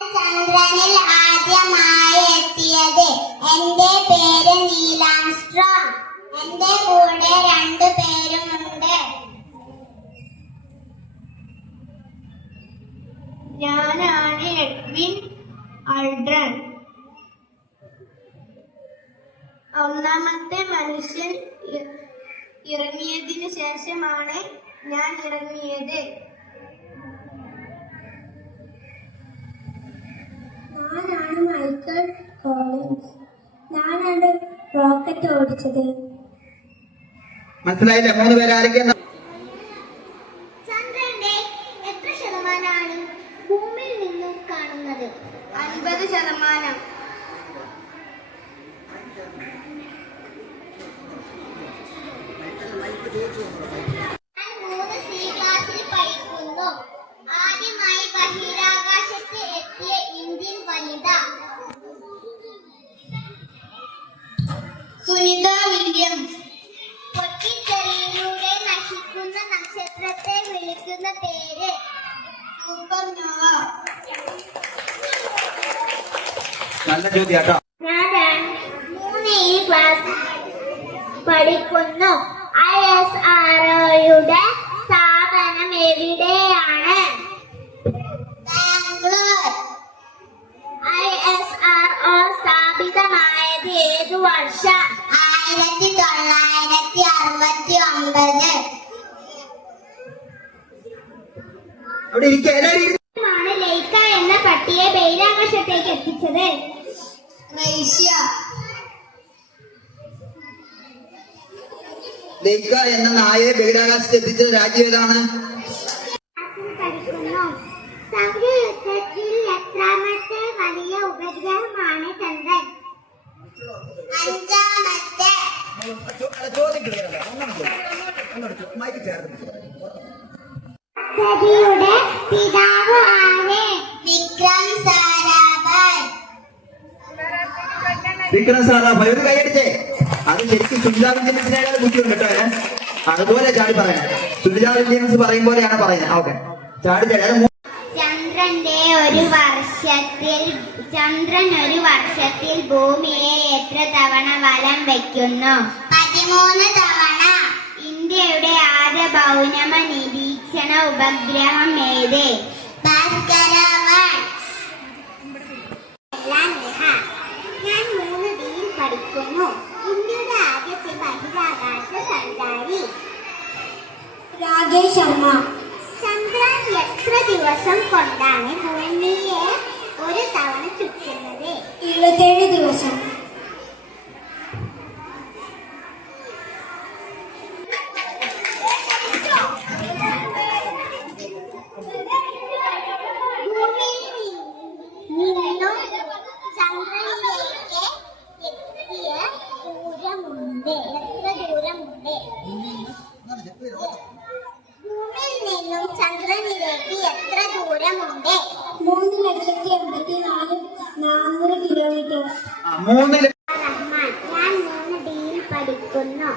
ചന്ദ്രനിൽ ആദ്യമായി എത്തിയത്. എന്റെ പേര് നീൽ ആംസ്ട്രോങ്. എന്റെ കൂടെ 2 പേരുമുണ്ട്. ഞാനാണ് എഡ്വിൻ ആൾഡ്രൻ. ഒന്നാമത്തെ മനുഷ്യൻ ഇറങ്ങിയതിനു ശേഷമാണ് ഞാൻ ഇറങ്ങിയത്. ഞാനാണ് മൈക്കൽ കോളിൻസ്. ഞാനാണ് റോക്കറ്റ് ഓടിച്ചത്. മനസ്സിലായില്ലേ? 3 പേര് ആരൊക്കെയാണ്? ചന്ദ്രന്റെ എത്ര ശതമാനമാണ് ഭൂമിയിൽ നിന്നും കാണുന്നത്? 50%. ഞാൻ 3C ക്ലാസ്സിൽ പഠിക്കുന്നു. ആദ്യമായി ബഹിരാകാശത്ത് എത്തിയ ഇന്ത്യൻ വനിത സുനിത വില്യംസ്. പൊട്ടിത്തെറിയിലൂടെ നശിക്കുന്ന നക്ഷത്രത്തെ വിളിക്കുന്ന പേര്? സൂപ്പർനോവ. നല്ല ചോദ്യം കേട്ടോ. ഞാൻ 3E ക്ലാസ് പഠിക്കുന്നു. ISROയുടെ സ്ഥാപനം എവിടെയാണ്? ബാംഗ്ലൂർ. ISRO സ്ഥാപിതമായത് ഏതു വർഷം? 1969. അവിടെ ഇരിക്കുക എല്ലാവരും. ാണ് ലൈക്ക എന്ന പട്ടിയെ ബഹിരാകാശത്തേക്ക് എത്തിച്ചത്? റഷ്യ. ലൈക്ക എന്ന നായയെ ബഹിരാകാശത്ത് എത്തിച്ച രാജ്യം ഏതാണ്? പഠിക്കുന്നു. സൗരയൂഥത്തിൽ എത്രാമത്തെ വലിയ ഉപഗ്രഹമാണ് ചന്ദ്രൻ? 5ാമത്തെ. പദ്ധതിയുടെ പിതാവ് ആര്? വിക്രം സാരാഭായ്. വിക്രം സാരാഭായ്. ഒരു കൈയടിച്ചേ. അത് ശരിക്കും സുനിത വില്യംസിനേക്കാൾ ബുദ്ധിയുണ്ട് കേട്ടോ. അതുപോലെ ചാടി പറയാം. സുനിത വില്യംസ് പറയും പോലെയാണ് പറയുന്നത്. ഓക്കെ, ചാടി ചാടി. ചന്ദ്രൻ ഒരു വർഷത്തിൽ ഭൂമിയെ എത്ര തവണ വലം വയ്ക്കുന്നു? 13 തവണ. ഇന്ത്യയുടെ ആദ്യ ഭൗമ നിരീക്ഷണ ഉപഗ്രഹം ഏത്? ഭാസ്കര 1. ഞാൻ 3Dയിൽ പഠിക്കുന്നു. ഇന്ത്യയുടെ ആദ്യത്തെ ബഹിരാകാശ സഞ്ചാരി? രാകേഷ് ശർമ്മ. ചന്ദ്രൻ എത്ര ദിവസം കൊണ്ടാണ് ഭൂമിയെ ഒരു തവണ ചുറ്റുന്നത്? 27 ദിവസം. നിന്നും ചന്ദ്രനിലേക്ക് എത്തിയ ദൂരമുണ്ട്. എത്ര ദൂരമുണ്ട്? ഭൂമിയിൽ നിന്നും ചന്ദ്രനിലേക്ക് എത്ര ദൂരമുണ്ട്? 3,84,400 കിലോമീറ്റർ. റഹ്മാൻ. ഞാൻ 3Dയിൽ പഠിക്കുന്നു.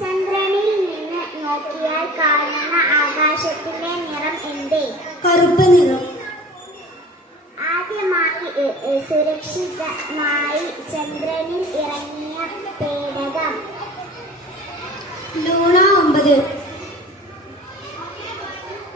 ചന്ദ്രനിൽ നിന്ന് നോക്കിയാൽ കാണുന്ന ആകാശത്തിന്റെ നിറം എന്ത്? കറുപ്പ് നിറം. ആദ്യമായി സുരക്ഷിതമായി ചന്ദ്രനിൽ ഇറങ്ങിയ പേടകം? ലൂണ